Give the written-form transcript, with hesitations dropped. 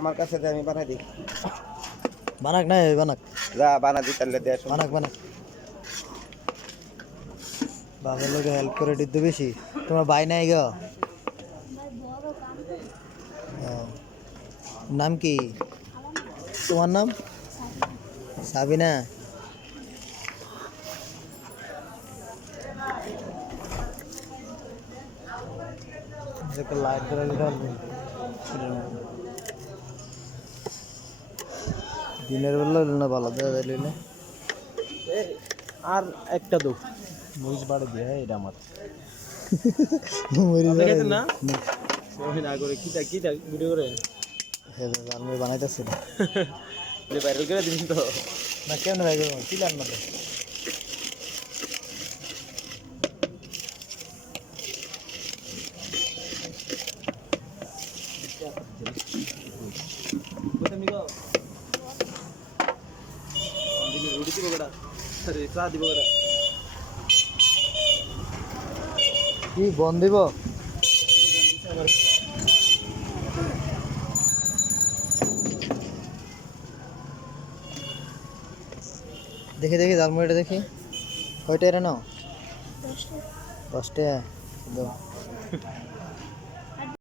আমার কাছে দে, আমি বানাই দিই। বানাক না বানাক যা বানা দি তাহলে দে। বানাক বানাক বাবার লোকে হেল্প করে দিতে বেশি তোমার ভাই নাই গো ও, নাম কি তোমার নাম সাবিনা লাইট করে দিনের বেলা না ভালো দেওয়া দিলে আর একটা দো মরিচ বাড়ে দিয়ে এটা আমার না আমি না করে কিটা কিটা ভিডিও করে আমি বানাইতেছি ভাইরাল করে দিন তো না কেমন ভাই কি রান্না রুটি দিব কটা আরে চা দিব কটা কি বন দিব দেখি দেখি জালমুড়িটা দেখি কয়টা এর নাও 10 টাকা দাও